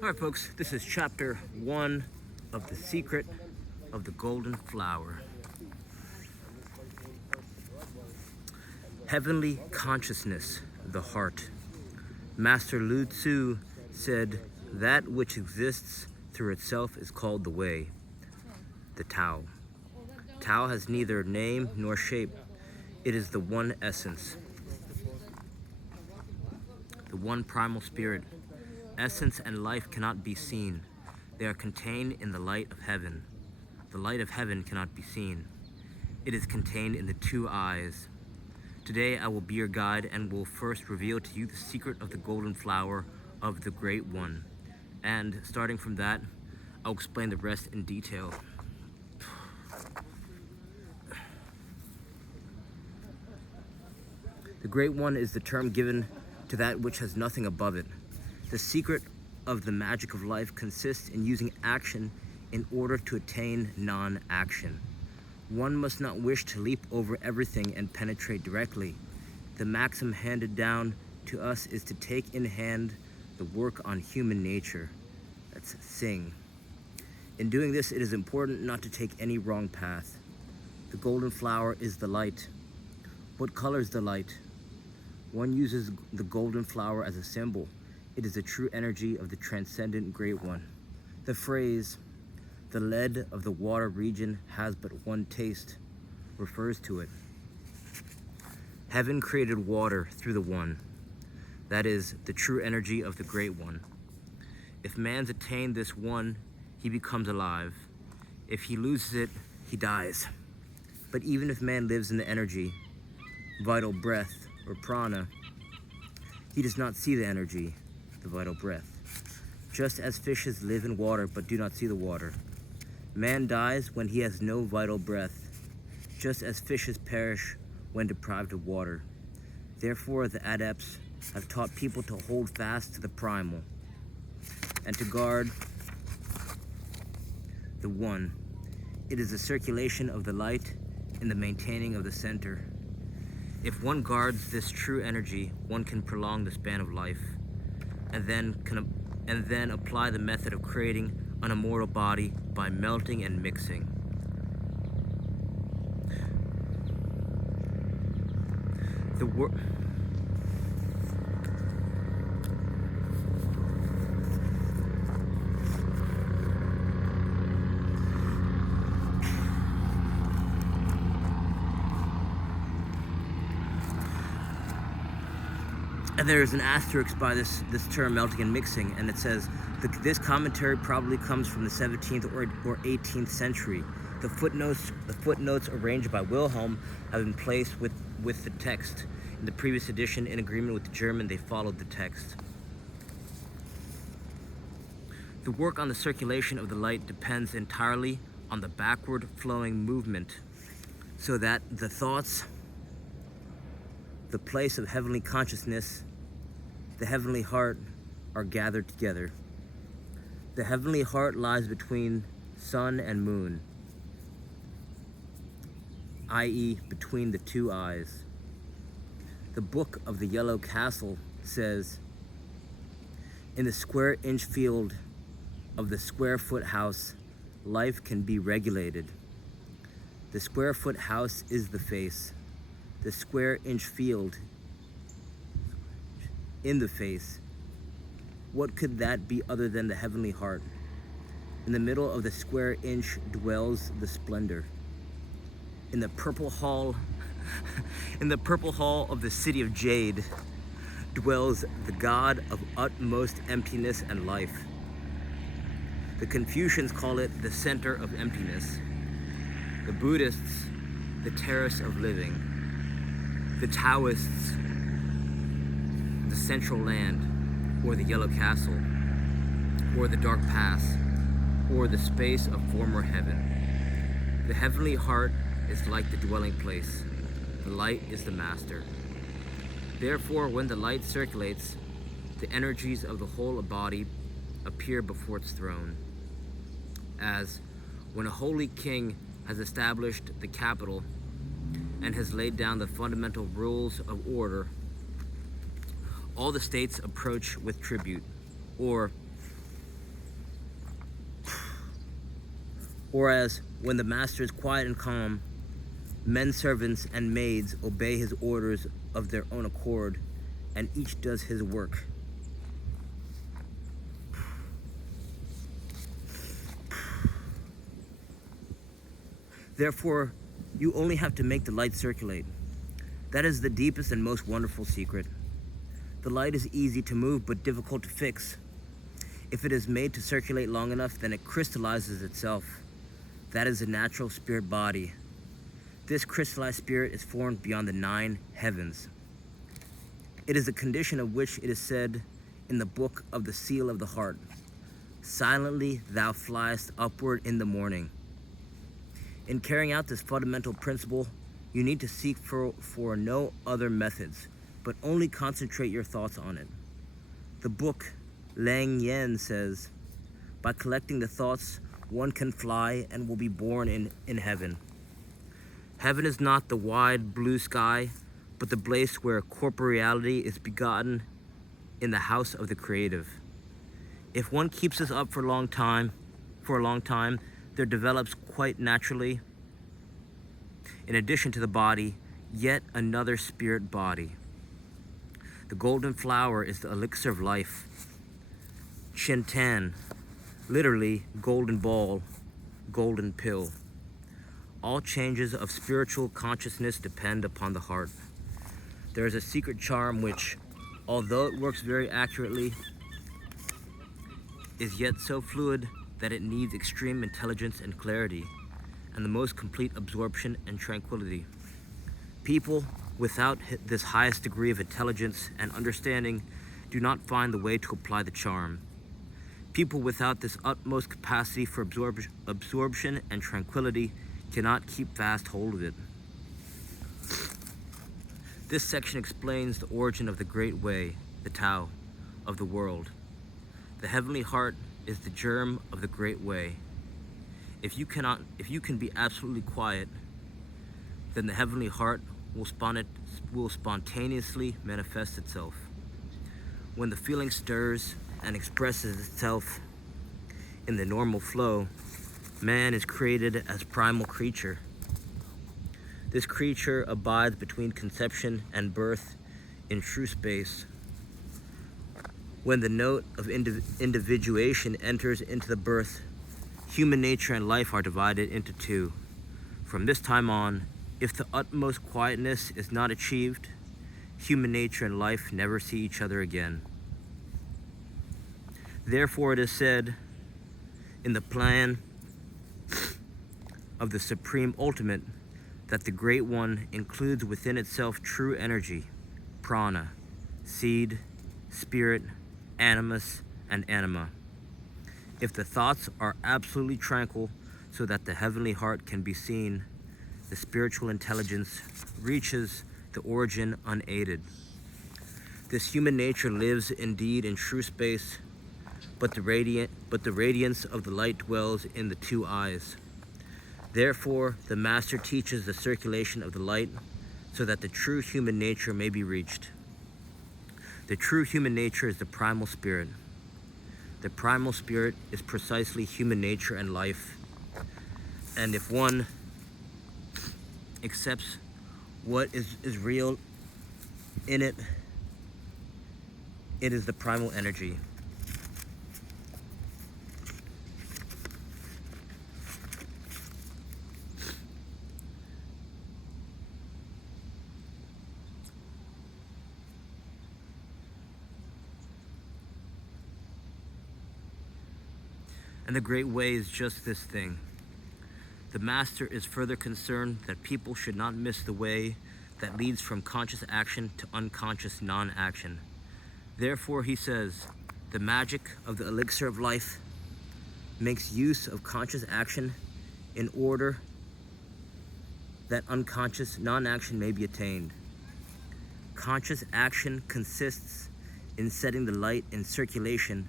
All right, folks, this is chapter 1 of The Secret of the Golden Flower. Heavenly consciousness, the heart. Master Lu Tzu said, that which exists through itself is called the way, the Tao. Tao has neither name nor shape. It is the one essence, the one primal spirit. Essence and life cannot be seen. They are contained in the light of heaven. The light of heaven cannot be seen. It is contained in the two eyes. Today I will be your guide and will first reveal to you the secret of the golden flower of the Great One. And starting from that, I'll explain the rest in detail. The Great One is the term given to that which has nothing above it. The secret of the magic of life consists in using action in order to attain non-action. One must not wish to leap over everything and penetrate directly. The maxim handed down to us is to take in hand the work on human nature. That's Sing. In doing this, it is important not to take any wrong path. The golden flower is the light. What color is the light? One uses the golden flower as a symbol. It is the true energy of the transcendent Great One. The phrase, the lead of the water region has but one taste, refers to it. Heaven created water through the One. That is the true energy of the Great One. If man's attained this one, he becomes alive. If he loses it, he dies. But even if man lives in the energy, vital breath, or prana, he does not see the energy, the vital breath. Just as fishes live in water but do not see the water. Man dies when he has no vital breath, just as fishes perish when deprived of water. Therefore, the adepts have taught people to hold fast to the primal and to guard the One. It is the circulation of the light and the maintaining of the center. If one guards this true energy, one can prolong the span of life, and then apply the method of creating an immortal body by melting and mixing. And there is an asterisk by this term, melting and mixing, and it says, this commentary probably comes from the 17th or 18th century. The footnotes arranged by Wilhelm have been placed with the text. In the previous edition, in agreement with the German, they followed the text. The work on the circulation of the light depends entirely on the backward flowing movement, so that the thoughts, the place of heavenly consciousness, the heavenly heart, are gathered together. The heavenly heart lies between sun and moon, i.e., between the two eyes. The Book of the Yellow Castle says, in the square inch field of the square foot house, life can be regulated. The square foot house is the face. The square inch field in the face. What could that be other than the heavenly heart? In the middle of the square inch dwells the splendor. In the purple hall, in the purple hall of the city of jade dwells the God of utmost emptiness and life. The Confucians call it the center of emptiness. The Buddhists, the terrace of living. The Taoists, the central land, or the yellow castle, or the dark pass, or the space of former heaven. The heavenly heart is like the dwelling place. The light is the master. Therefore, when the light circulates, the energies of the whole body appear before its throne. As when a holy king has established the capital and has laid down the fundamental rules of order, all the states approach with tribute, or Or as when the master is quiet and calm, men servants and maids obey his orders of their own accord, and each does his work. Therefore, you only have to make the light circulate. That is the deepest and most wonderful secret. The light is easy to move but difficult to fix. If it is made to circulate long enough, then it crystallizes itself. That is the natural spirit body. This crystallized spirit is formed beyond the 9 heavens. It is a condition of which it is said in the book of the seal of the heart, "Silently thou fliest upward in the morning." In carrying out this fundamental principle, you need to seek for no other methods, but only concentrate your thoughts on it. The book Lang Yen says, by collecting the thoughts, one can fly and will be born in heaven. Heaven is not the wide blue sky, but the place where corporeality is begotten in the house of the creative. If one keeps this up for a long time, there develops quite naturally, in addition to the body, yet another spirit body. The golden flower is the elixir of life. Chintan, literally golden ball, golden pill. All changes of spiritual consciousness depend upon the heart. There is a secret charm which, although it works very accurately, is yet so fluid that it needs extreme intelligence and clarity, and the most complete absorption and tranquility. People without this highest degree of intelligence and understanding do not find the way to apply the charm. People without this utmost capacity for absorption and tranquility cannot keep fast hold of it. This section explains the origin of the great way, the Tao, of the world. The heavenly heart is the germ of the great way. If you can be absolutely quiet, then the heavenly heart will spontaneously manifest itself. When the feeling stirs and expresses itself in the normal flow, man is created as primal creature. This creature abides between conception and birth in true space. When the note of individuation enters into the birth, human nature and life are divided into 2. From this time on, if the utmost quietness is not achieved, human nature and life never see each other again. Therefore, it is said in the plan of the Supreme Ultimate that the Great One includes within itself true energy, prana, seed, spirit, animus, and anima. If the thoughts are absolutely tranquil so that the heavenly heart can be seen, the spiritual intelligence reaches the origin unaided. This human nature lives indeed in true space, but the radiance of the light dwells in the 2 eyes. Therefore, the Master teaches the circulation of the light so that the true human nature may be reached. The true human nature is the primal spirit. The primal spirit is precisely human nature and life. And if one accepts what is real in it, it is the primal energy. And the great way is just this thing. The Master is further concerned that people should not miss the way that leads from conscious action to unconscious non-action. Therefore, he says, the magic of the elixir of life makes use of conscious action in order that unconscious non-action may be attained. Conscious action consists in setting the light in circulation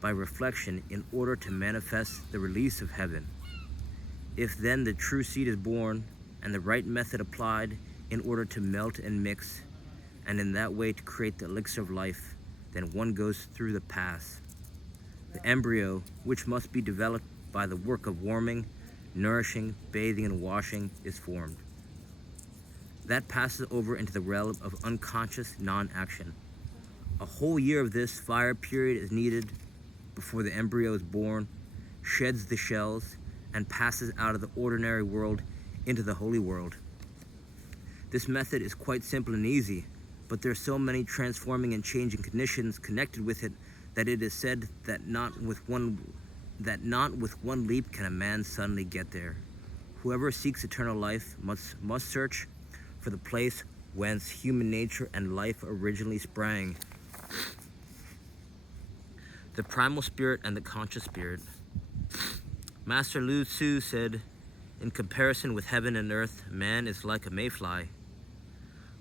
by reflection in order to manifest the release of heaven. If then the true seed is born and the right method applied in order to melt and mix, and in that way to create the elixir of life, then one goes through the path. The embryo, which must be developed by the work of warming, nourishing, bathing, and washing is formed. That passes over into the realm of unconscious non-action. A whole year of this fire period is needed before the embryo is born, sheds the shells, and passes out of the ordinary world into the holy world. This method is quite simple and easy, but there are so many transforming and changing conditions connected with it that it is said that not with one leap can a man suddenly get there. Whoever seeks eternal life must search for the place whence human nature and life originally sprang. The primal spirit and the conscious spirit. Master Lu Tzu said, in comparison with heaven and earth, man is like a mayfly.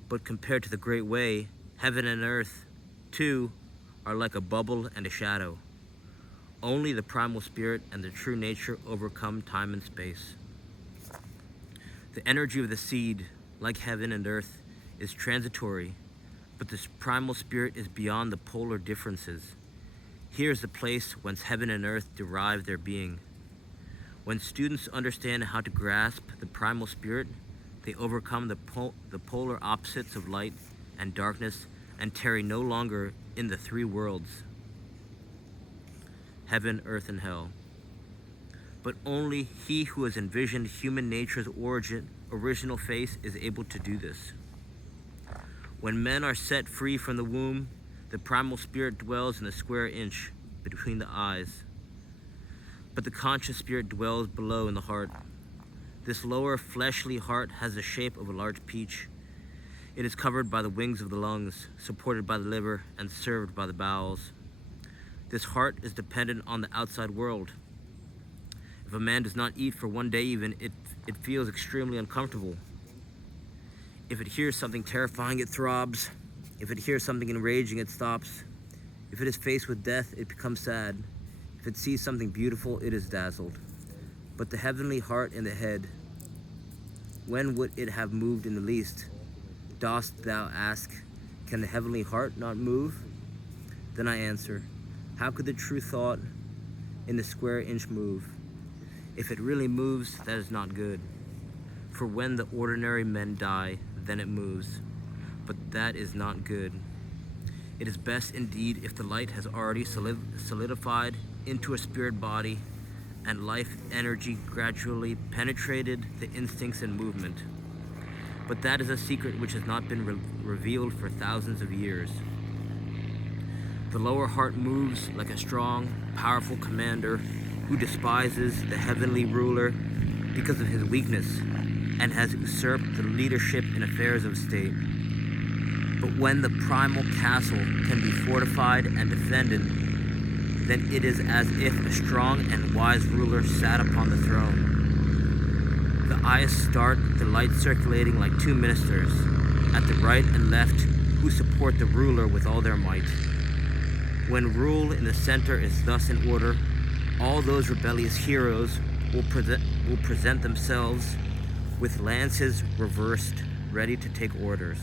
But compared to the great way, heaven and earth, too, are like a bubble and a shadow. Only the primal spirit and the true nature overcome time and space. The energy of the seed, like heaven and earth, is transitory, but this primal spirit is beyond the polar differences. Here is the place whence heaven and earth derive their being. When students understand how to grasp the primal spirit, they overcome the polar opposites of light and darkness and tarry no longer in the three worlds, heaven, earth, and hell. But only he who has envisioned human nature's original face is able to do this. When men are set free from the womb, the primal spirit dwells in the square inch between the eyes, but the conscious spirit dwells below in the heart. This lower fleshly heart has the shape of a large peach. It is covered by the wings of the lungs, supported by the liver, and served by the bowels. This heart is dependent on the outside world. If a man does not eat for one day even, it feels extremely uncomfortable. If it hears something terrifying, it throbs. If it hears something enraging, it stops. If it is faced with death, it becomes sad. If it sees something beautiful, it is dazzled. But the heavenly heart in the head, when would it have moved in the least? Dost thou ask, can the heavenly heart not move? Then I answer, how could the true thought in the square inch move? If it really moves, that is not good. For when the ordinary men die, then it moves. But that is not good. It is best indeed if the light has already solidified into a spirit body and life energy gradually penetrated the instincts and movement. But that is a secret which has not been revealed for thousands of years. The lower heart moves like a strong, powerful commander who despises the heavenly ruler because of his weakness and has usurped the leadership in affairs of state. But when the primal castle can be fortified and defended, then it is as if a strong and wise ruler sat upon the throne. The eyes start, the light circulating like two ministers, at the right and left, who support the ruler with all their might. When rule in the center is thus in order, all those rebellious heroes will present themselves with lances reversed, ready to take orders.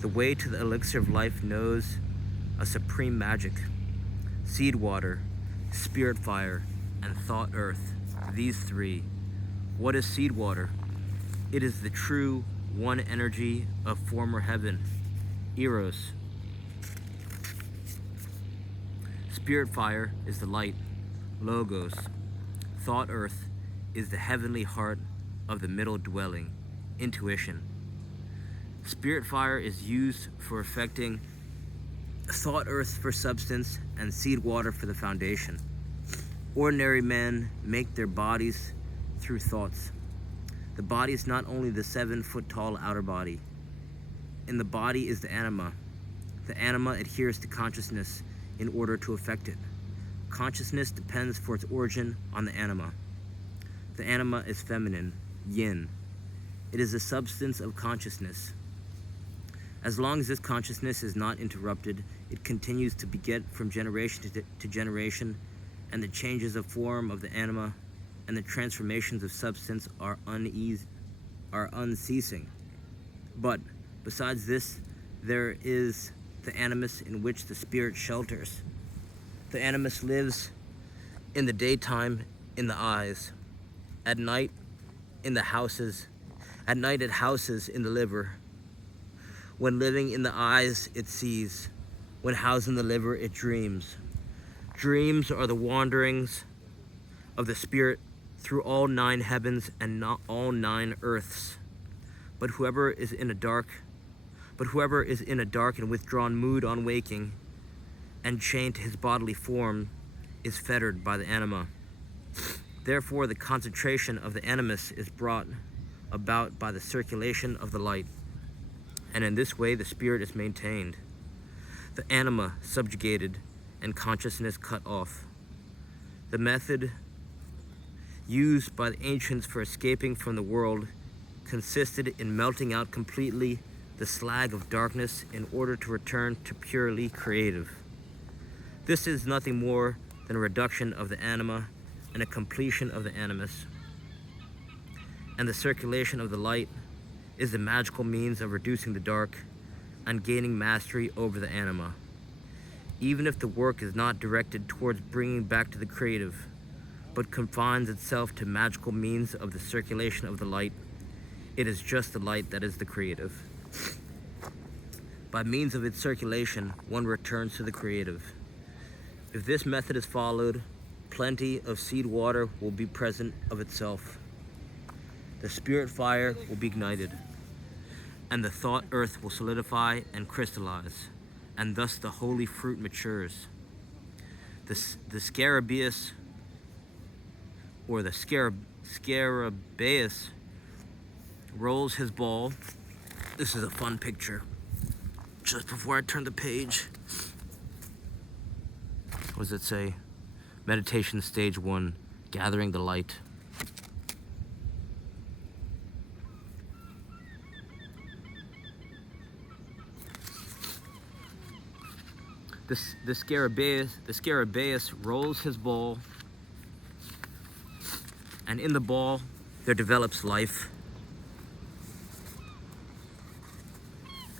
The way to the elixir of life knows a supreme magic. Seed water, spirit fire, and thought earth, these three. What is seed water? It is the true one energy of former heaven, Eros. Spirit fire is the light, Logos. Thought earth is the heavenly heart of the middle dwelling, intuition. Spirit fire is used for affecting thought earth for substance and seed water for the foundation. Ordinary men make their bodies through thoughts. The body is not only the 7-foot-tall outer body. In the body is the anima. The anima adheres to consciousness in order to affect it. Consciousness depends for its origin on the anima. The anima is feminine, yin. It is the substance of consciousness. As long as this consciousness is not interrupted, it continues to beget from generation to generation, and the changes of form of the anima and the transformations of substance are unceasing. But besides this, there is the animus in which the spirit shelters. The animus lives in the daytime in the eyes. At night in the houses, at night it houses in the liver. When living in the eyes, it sees. When housed in the liver, it dreams. Dreams are the wanderings of the spirit through all 9 heavens and not all 9 earths. But whoever is in a dark and withdrawn mood on waking, and chained to his bodily form, is fettered by the anima. Therefore, the concentration of the animus is brought about by the circulation of the light, and in this way the spirit is maintained, the anima subjugated, and consciousness cut off. The method used by the ancients for escaping from the world consisted in melting out completely the slag of darkness in order to return to purely creative. This is nothing more than a reduction of the anima and a completion of the animus. And the circulation of the light is the magical means of reducing the dark and gaining mastery over the anima. Even if the work is not directed towards bringing back to the creative, but confines itself to magical means of the circulation of the light, it is just the light that is the creative. By means of its circulation, one returns to the creative. If this method is followed, plenty of seed water will be present of itself. The spirit fire will be ignited, and the thought earth will solidify and crystallize, and thus the holy fruit matures. The scarabaeus, or the scarabaeus, rolls his ball. This is a fun picture. Just before I turn the page, what does it say? Meditation stage 1, gathering the light. The scarabaeus rolls his ball, and in the ball there develops life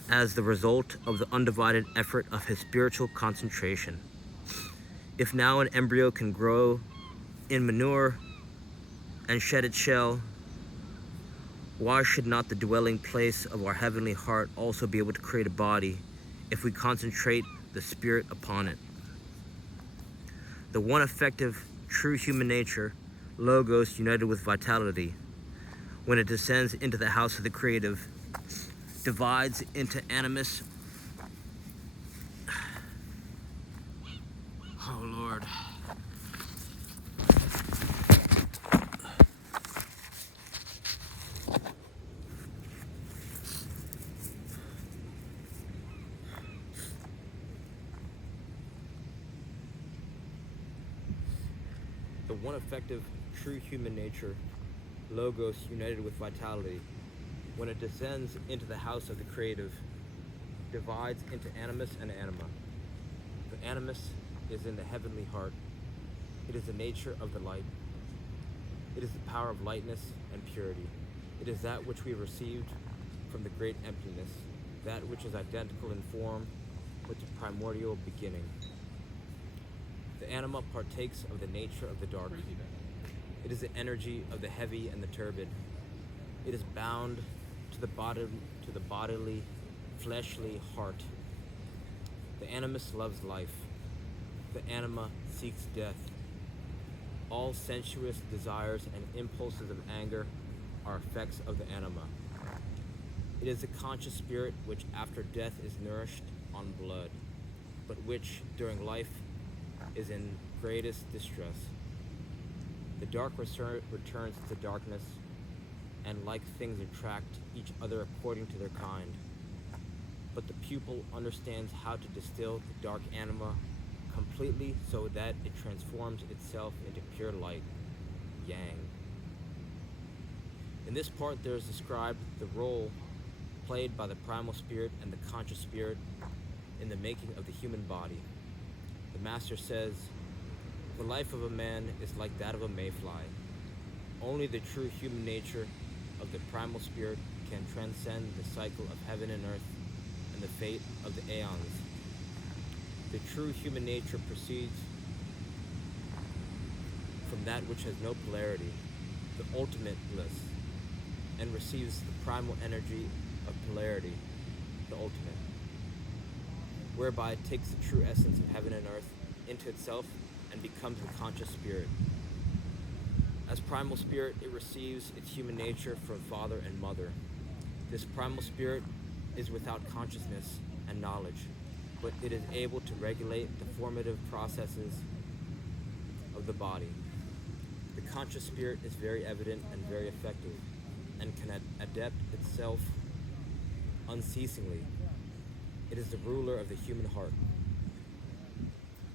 as the result of the undivided effort of his spiritual concentration. If now an embryo can grow in manure and shed its shell, why should not the dwelling place of our heavenly heart also be able to create a body if we concentrate the spirit upon it? The one effective, true human nature, Logos united with vitality, when it descends into the house of the creative, divides into animus. Oh Lord. The one effective, true human nature, Logos united with vitality, when it descends into the house of the creative, divides into animus and anima. The animus is in the heavenly heart. It is the nature of the light. It is the power of lightness and purity. It is that which we received from the great emptiness, that which is identical in form with the primordial beginning. The anima partakes of the nature of the dark. It is the energy of the heavy and the turbid. It is bound to the bodily, fleshly heart. The animus loves life. The anima seeks death. All sensuous desires and impulses of anger are effects of the anima. It is the conscious spirit which after death is nourished on blood, but which during life is in greatest distress. The dark returns to darkness, and like things attract each other according to their kind. But the pupil understands how to distill the dark anima completely so that it transforms itself into pure light, yang. In this part there is described the role played by the primal spirit and the conscious spirit in the making of the human body. The master says, "The life of a man is like that of a mayfly. Only the true human nature of the primal spirit can transcend the cycle of heaven and earth and the fate of the aeons. The true human nature proceeds from that which has no polarity, the ultimateness, and receives the primal energy of polarity, the ultimate, whereby it takes the true essence of heaven and earth into itself and becomes the conscious spirit. As primal spirit, it receives its human nature from father and mother. This primal spirit is without consciousness and knowledge, but it is able to regulate the formative processes of the body. The conscious spirit is very evident and very effective, and can adapt itself unceasingly. It is the ruler of the human heart.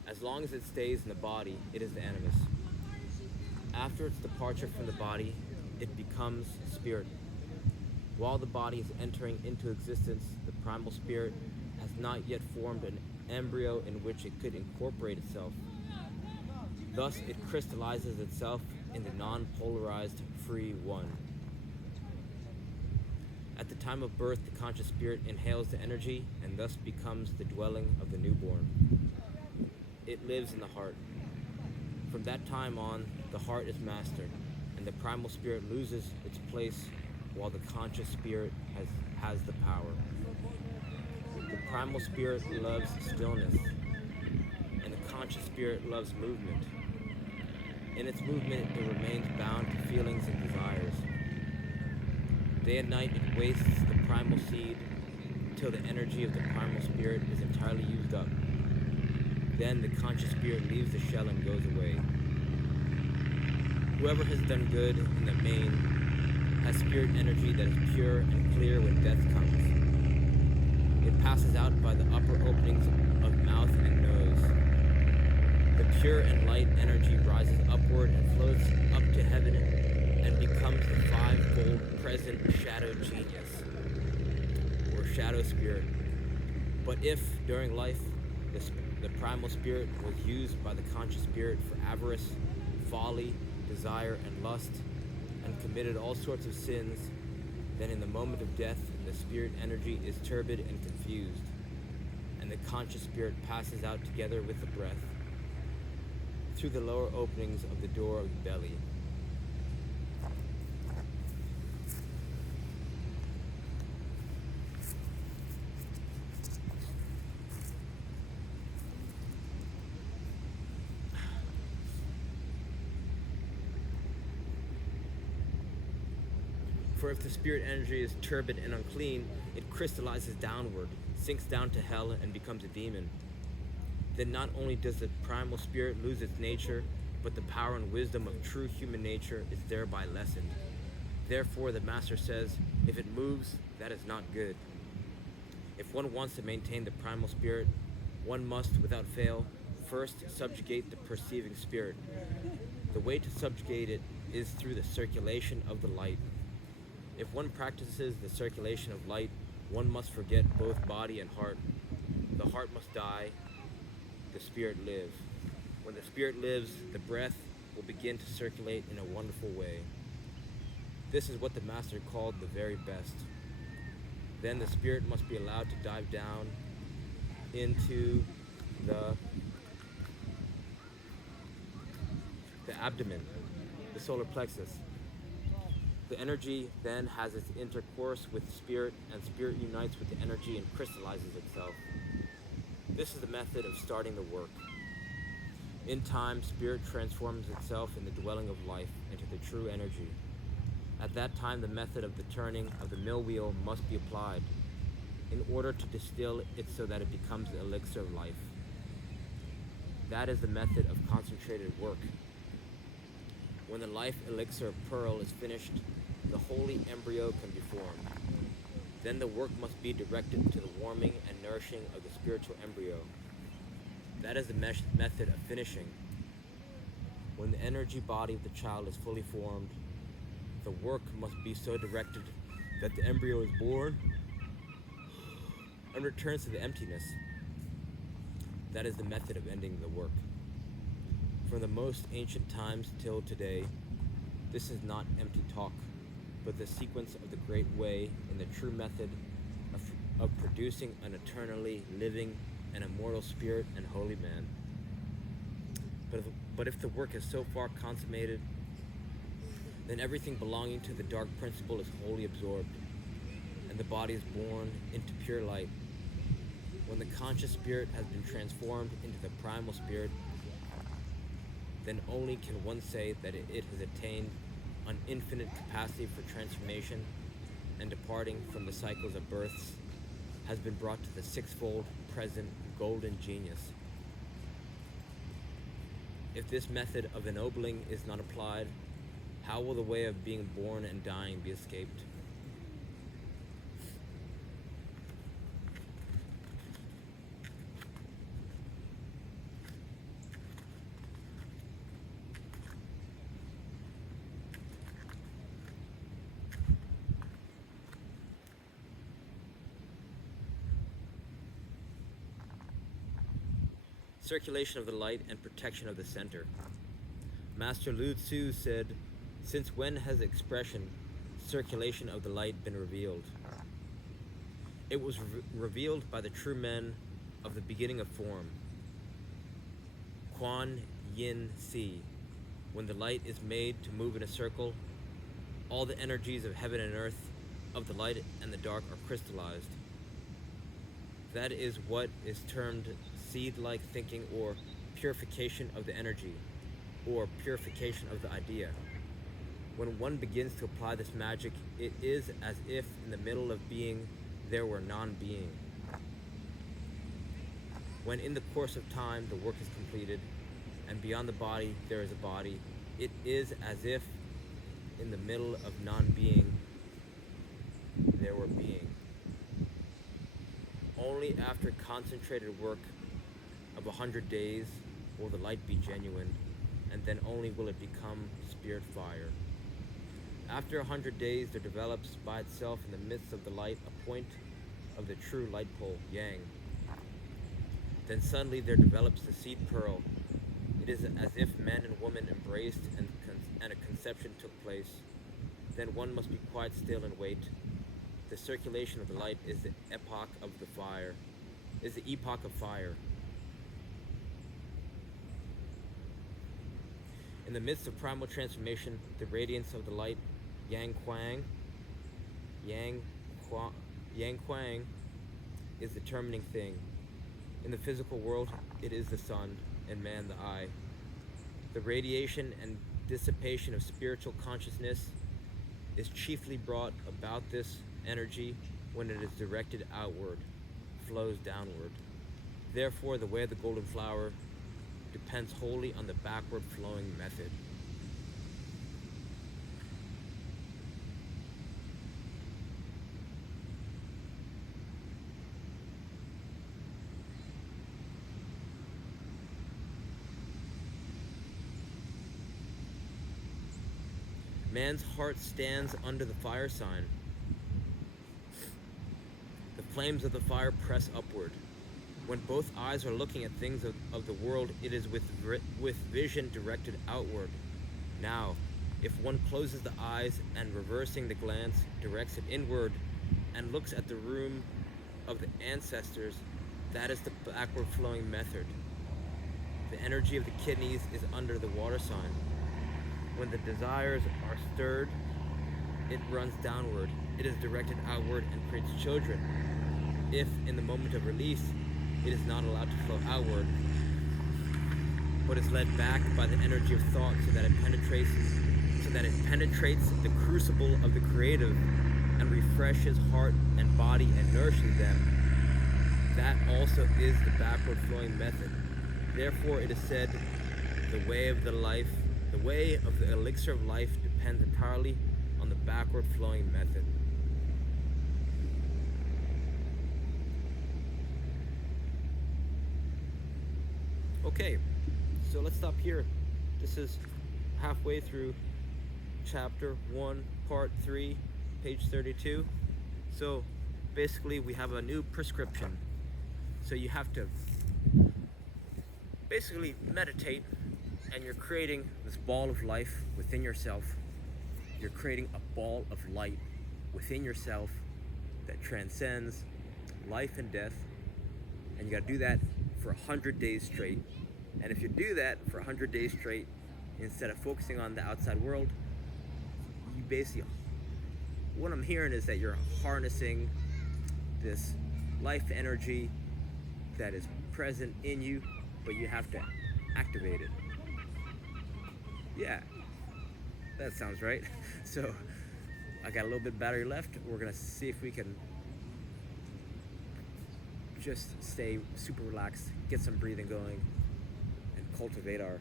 As long as it stays in the body, it is the animus. After its departure from the body, it becomes spirit. While the body is entering into existence, the primal spirit has not yet formed an embryo in which it could incorporate itself. Thus, it crystallizes itself in the non-polarized free one. At the time of birth, the conscious spirit inhales the energy and thus becomes the dwelling of the newborn. It lives in the heart. From that time on, the heart is master, and the primal spirit loses its place while the conscious spirit has the power. The primal spirit loves stillness, and the conscious spirit loves movement. In its movement, it remains bound to feelings and desires. Day and night, it wastes the primal seed till the energy of the primal spirit is entirely used up. Then the conscious spirit leaves the shell and goes away. Whoever has done good in the main has spirit energy that is pure and clear when death comes. It passes out by the upper openings of mouth and nose. The pure and light energy rises upward and floats up to heaven and becomes the fivefold present shadow genius, or shadow spirit. But if, during life, the primal spirit was used by the conscious spirit for avarice, folly, desire, and lust, and committed all sorts of sins, then in the moment of death, the spirit energy is turbid and confused, and the conscious spirit passes out together with the breath through the lower openings of the door of the belly. For if the spirit energy is turbid and unclean, it crystallizes downward, sinks down to hell, and becomes a demon. Then not only does the primal spirit lose its nature, but the power and wisdom of true human nature is thereby lessened. Therefore, the Master says, if it moves, that is not good. If one wants to maintain the primal spirit, one must, without fail, first subjugate the perceiving spirit. The way to subjugate it is through the circulation of the light. If one practices the circulation of light, one must forget both body and heart. The heart must die, the spirit live. When the spirit lives, the breath will begin to circulate in a wonderful way. This is what the Master called the very best. Then the spirit must be allowed to dive down into the abdomen, the solar plexus. The energy then has its intercourse with spirit, and spirit unites with the energy and crystallizes itself. This is the method of starting the work. In time, spirit transforms itself in the dwelling of life into the true energy. At that time, the method of the turning of the mill wheel must be applied in order to distill it so that it becomes the elixir of life. That is the method of concentrated work. When the life elixir of pearl is finished, the holy embryo can be formed. Then the work must be directed to the warming and nourishing of the spiritual embryo. That is the method of finishing. When the energy body of the child is fully formed, the work must be so directed that the embryo is born and returns to the emptiness. That is the method of ending the work. From the most ancient times till today, this is not empty talk, but the sequence of the great way in the true method of producing an eternally living and immortal spirit and holy man. But if the work is so far consummated then everything belonging to the dark principle is wholly absorbed, and the body is born into pure light. When the conscious spirit has been transformed into the primal spirit, then only can one say that it has attained an infinite capacity for transformation, and departing from the cycles of births, has been brought to the sixfold present golden genius. If this method of ennobling is not applied, how will the way of being born and dying be escaped? Circulation of the light and protection of the center. Master Lu Tzu said, "Since when has expression, circulation of the light been revealed? It was revealed by the true men of the beginning of form. Quan Yin Si. When the light is made to move in a circle, all the energies of heaven and earth, of the light and the dark, are crystallized. That is what is termed seed-like thinking, or purification of the energy, or purification of the idea. When one begins to apply this magic, it is as if in the middle of being there were non-being. When in the course of time the work is completed, and beyond the body there is a body, it is as if in the middle of non-being there were being. Only after concentrated work of 100 days will the light be genuine, and then only will it become spirit fire. After 100 days, there develops by itself in the midst of the light a point of the true light pole, yang. Then suddenly there develops the seed pearl. It is as if man and woman embraced and a conception took place. Then one must be quite still and wait. The circulation of the light is the epoch of fire. In the midst of primal transformation, the radiance of the light, Yang Kuang, is the determining thing. In the physical world, it is the sun, and man the eye. The radiation and dissipation of spiritual consciousness is chiefly brought about this energy when it is directed outward, flows downward. Therefore, the way of the golden flower depends wholly on the backward flowing method. Man's heart stands under the fire sign. The flames of the fire press upward. When both eyes are looking at things of the world, it is with vision directed outward. Now, if one closes the eyes and reversing the glance, directs it inward and looks at the room of the ancestors, that is the backward flowing method. The energy of the kidneys is under the water sign. When the desires are stirred, it runs downward. It is directed outward and creates children. If, in the moment of release, it is not allowed to flow outward, but is led back by the energy of thought so that it penetrates the crucible of the creative and refreshes heart and body and nourishes them. That also is the backward flowing method. Therefore, it is said, the way of the elixir of life depends entirely on the backward flowing method. Okay, so let's stop here. This is halfway through chapter 1, part 3, page 32. So basically we have a new prescription. So you have to basically meditate, and you're creating this ball of life within yourself. You're creating a ball of light within yourself that transcends life and death. And you gotta do that for 100 days straight. And if you do that for 100 days straight, instead of focusing on the outside world, you basically, what I'm hearing is that you're harnessing this life energy that is present in you, but you have to activate it. Yeah, that sounds right. So I got a little bit of battery left. We're gonna see if we can just stay super relaxed, get some breathing going, and cultivate our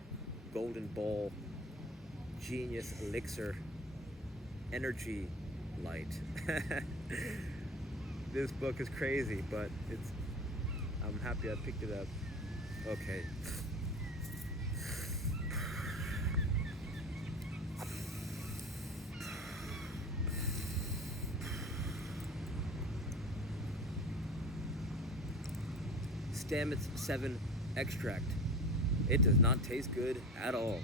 golden ball genius elixir energy light. This book is crazy, but I'm happy I picked it up. Okay. Stamets 7 extract. It does not taste good at all.